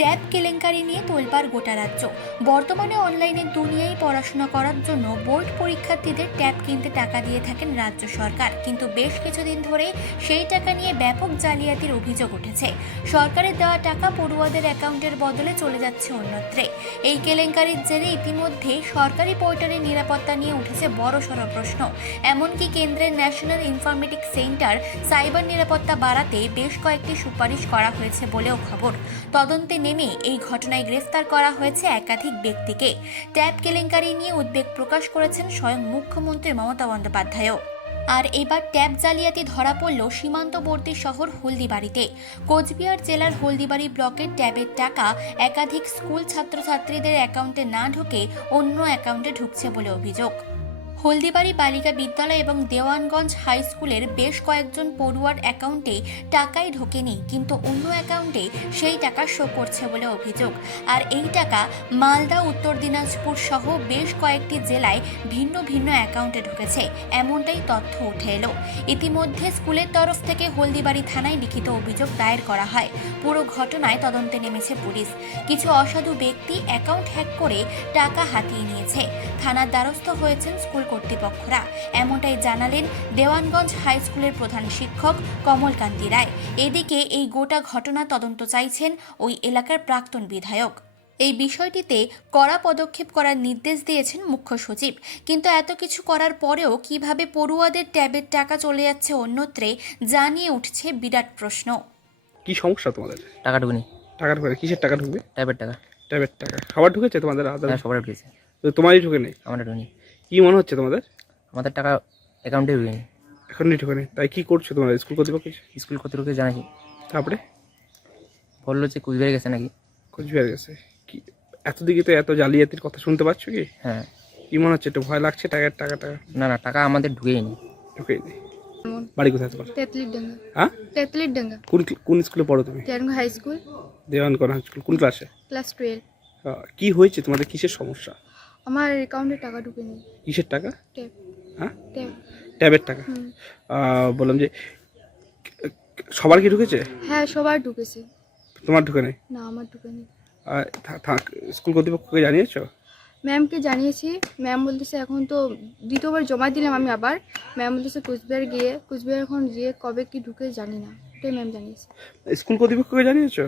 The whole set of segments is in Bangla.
ট্যাব কেলেঙ্কারি নিয়ে তোলপাড় গোটা রাজ্য। বর্তমানে অনলাইনের দুনিয়ায় পড়াশোনা করার জন্য বোর্ড পরীক্ষার্থীদের ট্যাব কিনতে টাকা দিয়ে থাকেন রাজ্য সরকার, কিন্তু বেশ কিছুদিন ধরে সেই টাকা নিয়ে ব্যাপক জালিয়াতির অভিযোগ উঠেছে। সরকারের দেওয়া টাকা পড়ুয়াদের অ্যাকাউন্টের বদলে চলে যাচ্ছে অন্যত্রে। এই কেলেঙ্কারির জেরে ইতিমধ্যে সরকারি পোর্টালের নিরাপত্তা নিয়ে উঠেছে বড়সড় প্রশ্ন। এমনকি কেন্দ্রের ন্যাশনাল ইনফরমেটিক্স সেন্টার সাইবার নিরাপত্তা বাড়াতে বেশ কয়েকটি সুপারিশ করা হয়েছে বলেও খবর। তদন্তে নেমে এই ঘটনায় গ্রেফতার করা হয়েছে একাধিক ব্যক্তিকে। ট্যাব কেলেঙ্কারি নিয়ে উদ্বেগ প্রকাশ করেছেন স্বয়ং মুখ্যমন্ত্রী মমতা বন্দ্যোপাধ্যায়ও। আর এবার ট্যাব জালিয়াতি ধরা পড়ল সীমান্তবর্তী শহর হলদিবাড়িতে। কোচবিহার জেলার হলদিবাড়ি ব্লকের ট্যাবের টাকা একাধিক স্কুল ছাত্রছাত্রীদের অ্যাকাউন্টে না ঢুকে অন্য অ্যাকাউন্টে ঢুকছে বলে অভিযোগ। হলদিবাড়ি বালিকা বিদ্যালয় এবং দেওয়ানগঞ্জ হাই স্কুলের বেশ কয়েকজন পড়ুয়ার অ্যাকাউন্টে টাকাই ঢোকেনি, কিন্তু অন্য অ্যাকাউন্টে সেই টাকা শো করছে বলে অভিযোগ। আর এই টাকা মালদা, উত্তর দিনাজপুর সহ বেশ কয়েকটি জেলায় ভিন্ন ভিন্ন অ্যাকাউন্টে ঢুকেছে, এমনটাই তথ্য উঠে এলো। ইতিমধ্যে স্কুলের তরফ থেকে হলদিবাড়ি থানায় লিখিত অভিযোগ দায়ের করা হয়। পুরো ঘটনায় তদন্তে নেমেছে পুলিশ। কিছু অসাধু ব্যক্তি অ্যাকাউন্ট হ্যাক করে টাকা হাতিয়ে নিয়েছে। থানার দ্বারস্থ হয়েছেন স্কুল কর্তৃপক্ষরা, এমনটাই জানালেন দেওয়ানগঞ্জ হাই স্কুলের প্রধান শিক্ষক কমলকান্তি রায়। এদিকে এই গোটা ঘটনা তদন্ত চাইছেন ওই এলাকার প্রাক্তন বিধায়ক। এই বিষয়টিতে কড়া পদক্ষেপ করার নির্দেশ দিয়েছেন মুখ্য সচিব। কিন্তু এত কিছু করার পরেও কিভাবে পড়ুয়াদের ট্যাবের টাকা চলে যাচ্ছে অন্যত্রে, জানিয়ে উঠছে বিরাট প্রশ্ন। কি সমস্যা তোমাদের? টাকা ঢুকেনি। টাকা ঢুকে কিসের টাকা ঢুকবে? ট্যাবের টাকা। ট্যাবের টাকা সবার ঢুকেছে তোমাদের? হ্যাঁ, সবার ঢুকেছে। তো তোমারই ঢুকে নেই? আমাদের ঢুকেনি। কি মনে হচ্ছে তোমাদের? আমাদের টাকা অ্যাকাউন্টে ঢুকেনি। এখনই ঢুকে নেই, তাই কি করছো তোমরা? স্কুল কর্তৃপক্ষ স্কুল কর্তৃপক্ষকে জানাই, তারপরে বললো যে কুচবিহারে গেছে নাকি। কোচবিহার গেছে? কি এত দিকে তো এত জালিয়াতির কথা শুনতে পাচ্ছ কি? হ্যাঁ। কি মনে হচ্ছে? একটু ভয় লাগছে? টাকা না না, টাকা আমাদের ঢুকেইনি। ঢুকেই নেই। বাড়ি কোথায় তোমার? তেতলিডাঙ্গা। হ্যাঁ, তেতলিডাঙ্গা। কোন স্কুলে পড়ো তুমি? Dewanganj high school, Dewanganj high school. কোন ক্লাসে? ক্লাস 12। কি হয়েছে তোমাদের? কিসের সমস্যা? আমার অ্যাকাউন্টে টাকা ঢুকেনি। কিসের টাকা? ট্যাব। হ্যাঁ, ট্যাব। ট্যাবের টাকা। বললাম যে সবার কি ঢুকেছে? হ্যাঁ, সবার ঢুকেছে। তোমার ঢুকে নেই? না, আমার ঢুকেনি। স্কুল কর্তৃপক্ষকে জানিয়েছো? ম্যামকে জানিয়েছি। ম্যাম বলতেছে এখন তো দ্বিতীয়বার জমা দিলাম আমি আবার। ম্যাম বলতেছে কুচবিহার এখন গিয়ে কবে কি ঢুকে জানি না, এটাই ম্যাম জানিয়েছে। স্কুল কর্তৃপক্ষকে জানিয়েছো?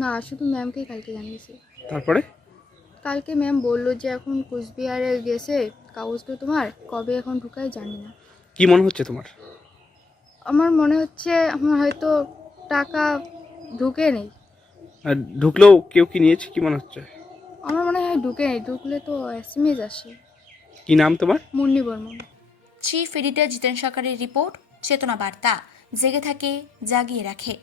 না, শুধু ম্যামকেই কালকে জানিয়েছি। তারপরে কালকে ম্যাম বললো যে এখন কুচবিহারে গেছে কাগজটা, তোমার কবে এখন ঢুকায় জানি না। কি মনে হচ্ছে তোমার? আমার মনে হচ্ছে আমার হয়তো টাকা ঢুকে নেই। আর ঢুকলেও কেউ কি নিয়েছে কি মনে হচ্ছে? আমার মনে হয় ঢুকে নেই, ঢুকলে তো এসএমএস আসে। কি নাম তোমার? মুন্নি বর্মন। চিফ এডিটর জিতেন সরকারের রিপোর্ট, চেতনা বার্তা। জেগে থাকে, জাগিয়ে রাখে।